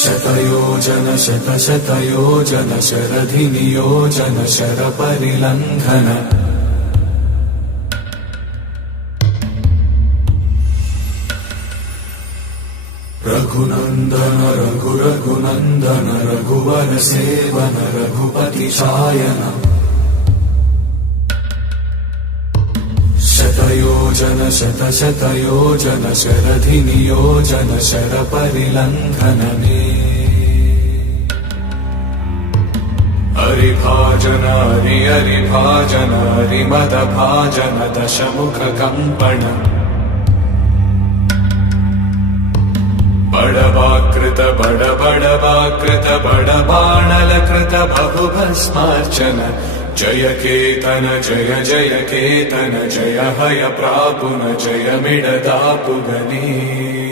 शतयोजन शतशतयोजन शरधिनियोजन शरपरिलङ्घन रघुनन्दन रघुरघुनन्दन रघुवर सेवन रघुपति शायन शतयोजन शतशतयोजन शरधिनियोजन शरपरिलङ्घनने हरिभाजन हरिभाजन हरिमदभाजन दशमुखकम्पण बडवाकृत बडबडवाकृत बडबाणलकृत बहुभस्मार्चन जय केतन जय जय केतन जय हय प्रापुन जय मिडदापुगने।